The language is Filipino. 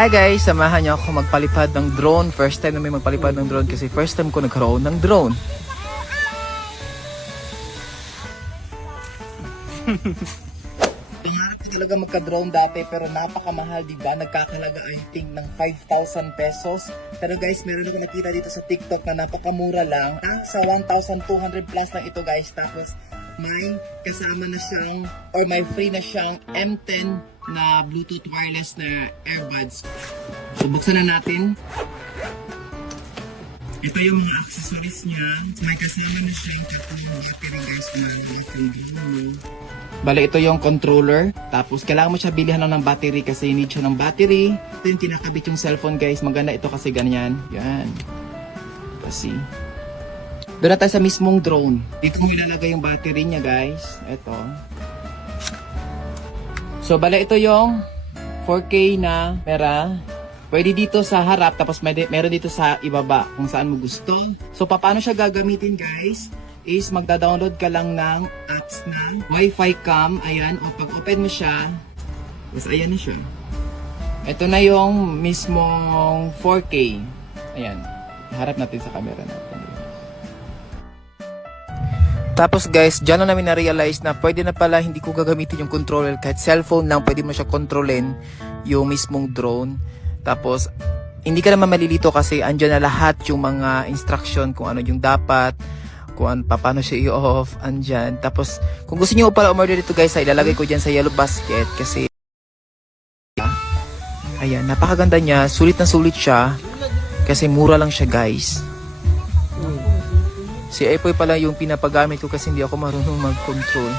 Hi guys, samahan niyo ako magpalipad ng drone. First time na may magpalipad ng drone kasi first time ko nagkaroon ng drone. Pingarap ko talaga magka-drone dati pero napakamahal, diba? Nagkakalaga I think ng 5,000 pesos. Pero guys, meron ako nakita dito sa TikTok na napakamura lang. Sa 1,200 plus lang ito guys. Tapos may kasama na siyang or may free na siyang M10 na Bluetooth wireless na earbuds. So buksan na natin. Ito yung mga accessories niya. May kasama na siyang tatlong battery guys kung nalagay yung drone mo. Bale, ito yung controller. Tapos kailangan mo siya bilihan ng battery kasi need siya ng battery. Ito yung kinakabit yung cellphone guys. Maganda ito kasi ganyan. Yan. Kasi doon na tayo sa mismong drone. Dito mo ilalagay yung battery niya guys. Ito. So bale, ito yung 4K na camera. Pwede dito sa harap, tapos meron dito sa ibaba kung saan mo gusto. So, paano siya gagamitin guys? Is magda-download ka lang ng apps na Wi-Fi cam. Ayan, o pag open mo siya, tapos ayan na siya. Ito na yung mismong 4K. Ayan, harap natin sa camera natin. Tapos guys, dyan na namin na-realize na pwede na pala hindi ko gagamitin yung controller. Kahit cellphone lang, pwede mo siya kontrolin yung mismong drone. Tapos, hindi ka naman malilito kasi andyan na lahat yung mga instruction kung ano yung dapat, kung paano siya i-off, andyan. Tapos, kung gusto niyo pala umorder dito guys, ilalagay ko dyan sa yellow basket kasi ayan, napakaganda niya, sulit na sulit siya kasi mura lang siya guys. Si Epoy pala yung pinapagamit ko kasi hindi ako marunong mag-control.